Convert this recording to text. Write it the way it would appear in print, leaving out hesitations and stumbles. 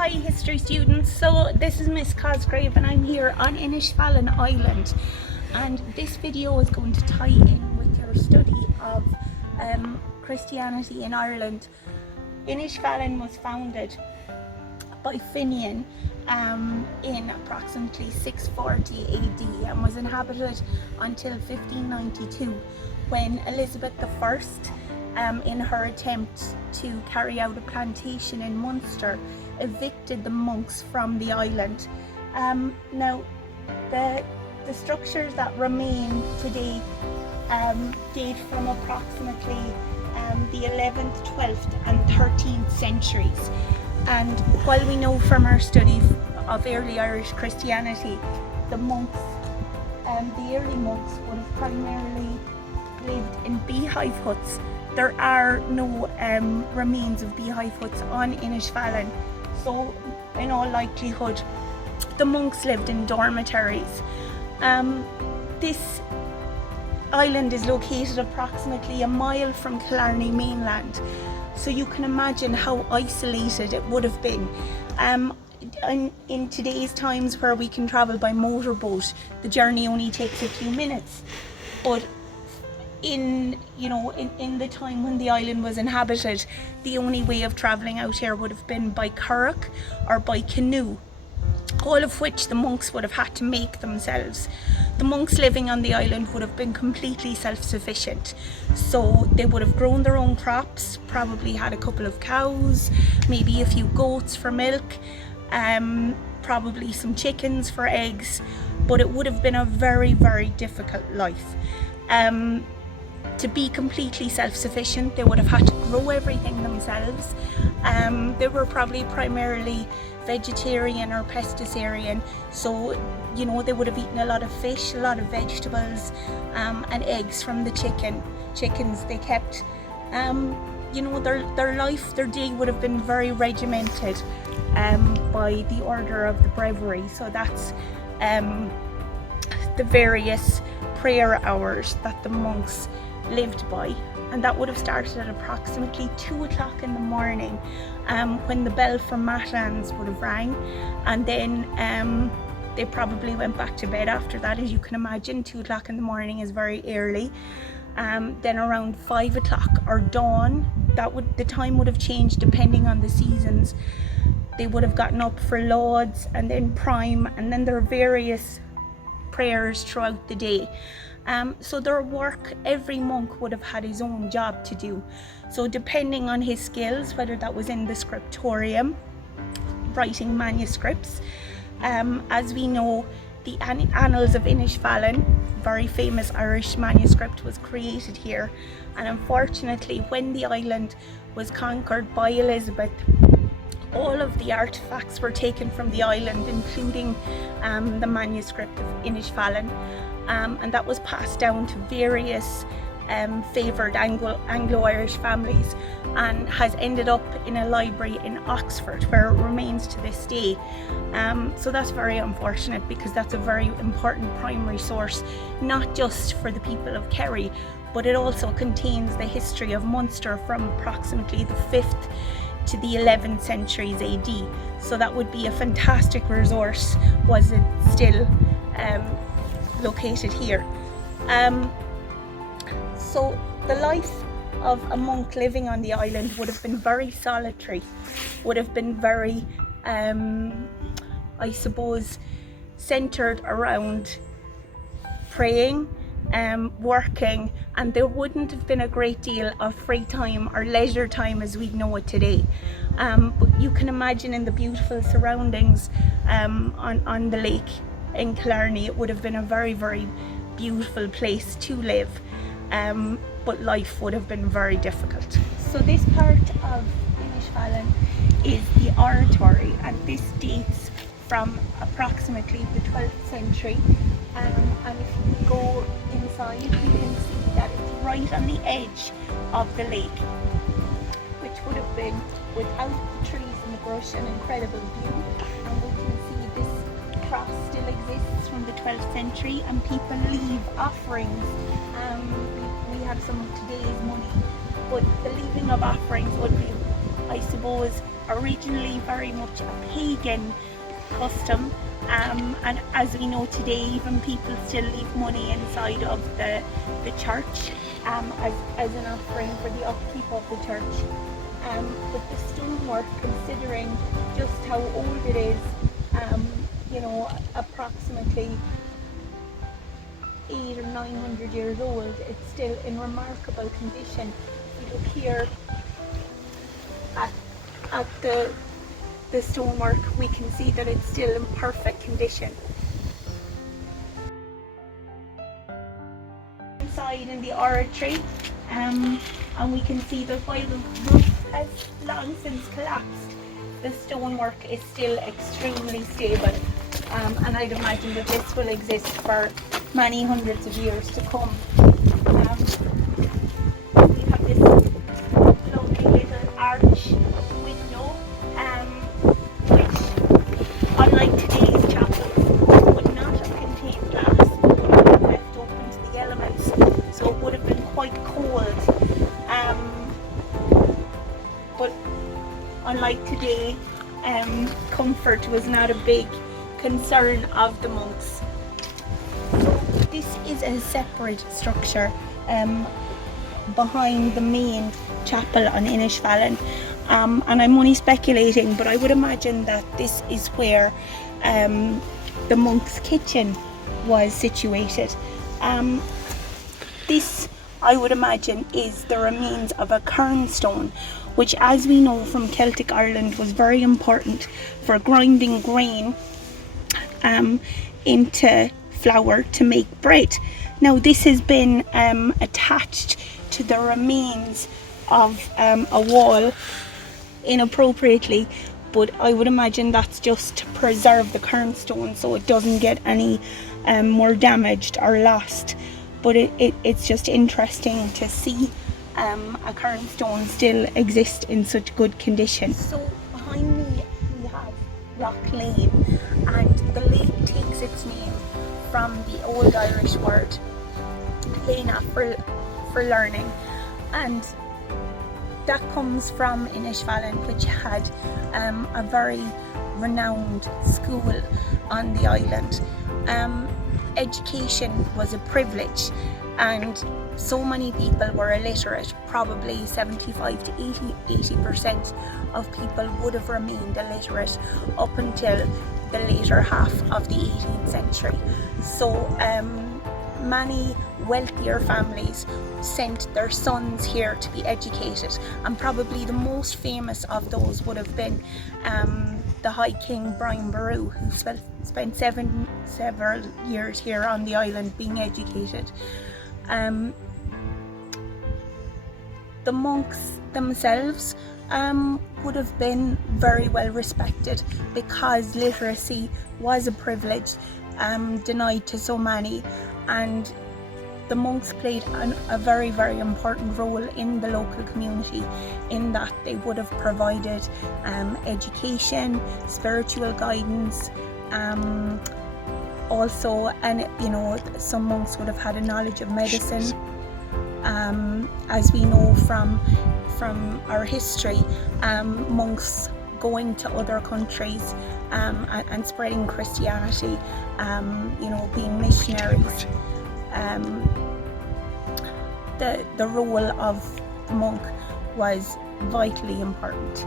Hi history students, so this is Miss Cosgrave and I'm here on Inisfallen Island, and this video is going to tie in with your study of Christianity in Ireland. Inisfallen was founded by Finian in approximately 640 AD and was inhabited until 1592 when Elizabeth I, in her attempt to carry out a plantation in Munster, evicted the monks from the island. Now, the structures that remain today date from approximately the 11th, 12th and 13th centuries. And while we know from our study of early Irish Christianity, the monks, the early monks would have primarily lived in beehive huts. There are no remains of beehive huts on Inisfallen, so in all likelihood the monks lived in dormitories. This island is located approximately a mile from Killarney mainland, so you can imagine how isolated it would have been. In today's times where we can travel by motorboat, the journey only takes a few minutes, but in the time when the island was inhabited, the only way of travelling out here would have been by curragh or by canoe, all of which the monks would have had to make themselves. The monks living on the island would have been completely self-sufficient, so they would have grown their own crops, probably had a couple of cows, maybe a few goats for milk, probably some chickens for eggs, but it would have been a very, very difficult life. To be completely self-sufficient, they would have had to grow everything themselves. They were probably primarily vegetarian or pescatarian, so they would have eaten a lot of fish, a lot of vegetables, and eggs from the chickens they kept. Their life, their day would have been very regimented by the order of the breviary. So that's the various prayer hours that the monks lived by, and that would have started at approximately 2 o'clock in the morning, when the bell for matins would have rang, and then they probably went back to bed after that. As you can imagine, 2 o'clock in the morning is very early. Then around 5 o'clock or dawn, the time would have changed depending on the seasons. They would have gotten up for lauds and then prime, and then there are various prayers throughout the day. So their work, every monk would have had his own job to do. So depending on his skills, whether that was in the scriptorium, writing manuscripts, as we know, the Annals of Inisfallen, very famous Irish manuscript, was created here. And unfortunately, when the island was conquered by Elizabeth, all of the artifacts were taken from the island, including the manuscript of Inisfallen, and that was passed down to various favoured Anglo-Irish families and has ended up in a library in Oxford, where it remains to this day. So that's very unfortunate, because that's a very important primary source, not just for the people of Kerry, but it also contains the history of Munster from approximately the 5th to the 11th centuries AD. So that would be a fantastic resource, was it still located here. So the life of a monk living on the island would have been very solitary, would have been very, I suppose, centered around praying, working, and there wouldn't have been a great deal of free time or leisure time as we know it today. But you can imagine, in the beautiful surroundings on the lake in Killarney, it would have been a very, very beautiful place to live, but life would have been very difficult. So this part of Inisfallen is the oratory, and this dates from approximately the 12th century. And if you go inside, you can see that it's right on the edge of the lake, which would have been, without the trees and the brush, an incredible view. And we can see this cross still exists from the 12th century, and people leave offerings. We have some of today's money, but the leaving of offerings would be, I suppose, originally very much a pagan custom, and as we know today, even people still leave money inside of the church as an offering for the upkeep of the church. But the stonework, considering just how old it is, you know, approximately 800 or 900 years old, it's still in remarkable condition. If we look here at the stonework, we can see that it's still in perfect condition. Inside in the oratory, and we can see that while the roof has long since collapsed, the stonework is still extremely stable, and I'd imagine that this will exist for many hundreds of years to come. We have this lovely little arch window, which, unlike today's chapels, would not have contained glass, but would have been left open to the elements, so it would have been quite cold. But unlike today, comfort was not a big concern of the monks. So this is a separate structure behind the main chapel on Inisfallen, and I'm only speculating, but I would imagine that this is where the monk's kitchen was situated. This, I would imagine, is the remains of a kernstone, which, as we know from Celtic Ireland, was very important for grinding grain into flour to make bread. Now this has been attached to the remains of a wall inappropriately, but I would imagine that's just to preserve the kernstone so it doesn't get any more damaged or lost. But it's just interesting to see a kernstone still exist in such good condition. So behind me we have Rock Lane, and the lane takes its name from the old Irish word lena for learning, and that comes from Inisfallen, which had a very renowned school on the island. Education was a privilege, and so many people were illiterate. Probably 75 to 80% of people would have remained illiterate up until the later half of the 18th century. So many wealthier families sent their sons here to be educated, and probably the most famous of those would have been the High King Brian Boru, who spent several years here on the island being educated. The monks themselves would have been very well respected, because literacy was a privilege denied to so many, and the monks played a very, very important role in the local community, in that they would have provided education, spiritual guidance, also, and you know, some monks would have had a knowledge of medicine. As we know from our history, monks going to other countries and spreading Christianity, you know, being missionaries. The role of the monk was vitally important.